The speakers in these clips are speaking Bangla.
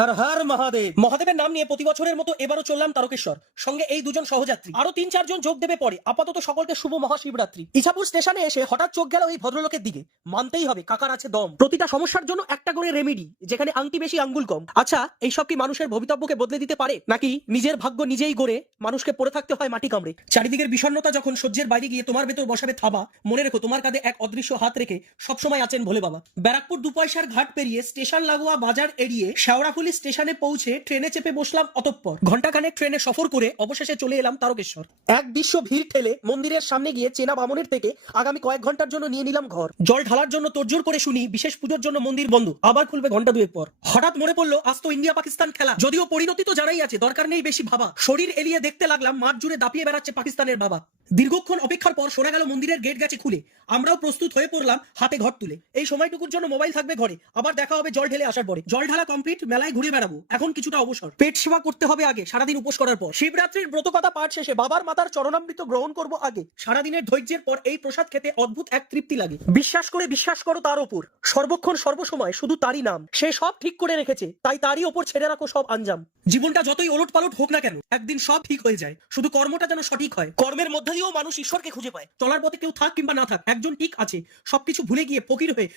হর হর মহাদেব। মহাদেবের নাম নিয়ে প্রতি বছরের মতো এবারও চললাম তারকেশ্বর, সঙ্গে এই দুজন সহযাত্রী, আরো ৩-৪ জন যোগ দেবে পরে। আপাতত সকলকে শুভ মহাশিবরাত্রি। ইছাপুর স্টেশনে এসে হঠাৎ চোখ গেল এই ভদ্রলোকের দিকে। মানতেই হবে কাকার আছে দম। প্রতিটা সমস্যার জন্য একটা করে রেমেডি, যেখানে আংটি বেশি আঙ্গুল কম। আচ্ছা, এইসব কি মানুষের ভবিতব্যকে বদলে দিতে পারে, নাকি নিজের ভাগ্য নিজেই গড়ে মানুষকে পড়ে থাকতে হয় মাটি কামড়ে? চারিদিকের বিষণ্ণতা যখন সহ্যের বাইরে গিয়ে তোমার ভেতর বসাবে থাবা, মনে রেখো তোমার কাঁধে এক অদৃশ্য হাত রেখে সবসময় আছেন ভোলে বাবা। ব্যারাকপুর ২ পয়সার ঘাট পেরিয়ে স্টেশন লাগোয়া বাজার এড়িয়ে শেওড়াফুলি স্টেশনে পৌঁছে ট্রেনে চেপে বসলাম। অতঃপর ঘন্টাখানেক ট্রেনে সফর করে অবশেষে চলে এলাম তারকেশ্বর। এক বিশ্ব ভিড় ঠেলে মন্দিরের সামনে গিয়ে চেনা বামনের থেকে আগামী কয়েক ঘন্টার জন্য নিয়ে নিলাম ঘর। জল ঢালার জন্য তোড়জোড় করে শুনি বিশেষ পুজোর জন্য মন্দির বন্ধ, আবার খুলবে ঘন্টা দুয়েক পর। হঠাৎ মনে পড়লো আজ তো ইন্ডিয়া পাকিস্তান খেলা, যদিও পরিণতি তো জানাই আছে, দরকার নেই বেশি ভাবা। শরীর এলিয়ে দেখতে লাগলাম মাঠ জুড়ে দাপিয়ে বেড়াচ্ছে পাকিস্তানের বাবা। দীর্ঘক্ষণ অপেক্ষার পর শোনা গেল মন্দিরের গেট গেছে খুলে। আমরাও প্রস্তুত হয়ে পড়লাম, হাতে ঘর তুলে। এই সময়টুকুর জন্য মোবাইল থাকবে ঘরে, আবার দেখা হবে জল ঢেলে আসার পরে। জল ঢালা কমপ্লিট, মেলায় ঘুরে বেড়াবো। এখন কিছুটা অবসর, পেট সেবা করতে হবে আগে সারাদিন উপোস করার পর। শিবরাত্রির ব্রতকথা পাঠ শেষে বাবার মাতার চরণামৃত গ্রহণ করব আগে। সারাদিনের ধৈর্যের পর এই প্রসাদ খেতে অদ্ভুত এক তৃপ্তি লাগে। বিশ্বাস করে বিশ্বাস করো তার ওপর, সর্বক্ষণ সর্বসময় শুধু তারই নাম। সে সব ঠিক করে রেখেছে, তাই তারই ওপর ছেড়ে রাখো সব আঞ্জাম। জীবনটা যতই ওলট পালট হোক না কেন, একদিন সব ঠিক হয়ে যায়, শুধু কর্মটা যেন সঠিক হয়। কর্মের মধ্যে দিয়েও মানুষ ঈশ্বরকে খুঁজে পায়। চলার পথে কেউ থাক কিংবা না থাক, একজন ঠিক আছে। সবকিছু ভুলে গিয়ে ফকির হয়ে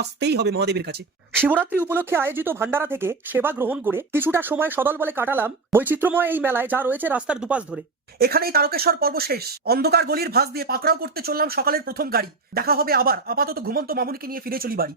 আসতেই হবে মহাদেবের কাছে। শিবরাত্রি উপলক্ষে আয়োজিত ভান্ডারা থেকে সেবা গ্রহণ করে কিছুটা সময় সদল বলে কাটালাম বৈচিত্র্যময় এই মেলায়, যা রয়েছে রাস্তার দুপাশ ধরে। এখানেই তারকেশ্বর পর্ব শেষ। অন্ধকার গলির ভাঁজ দিয়ে পাকড়াও করতে চললাম সকালের প্রথম গাড়ি। দেখা হবে আবার। আপাতত ঘুমন্ত মামুনিকে নিয়ে ফিরে চলি বাড়ি।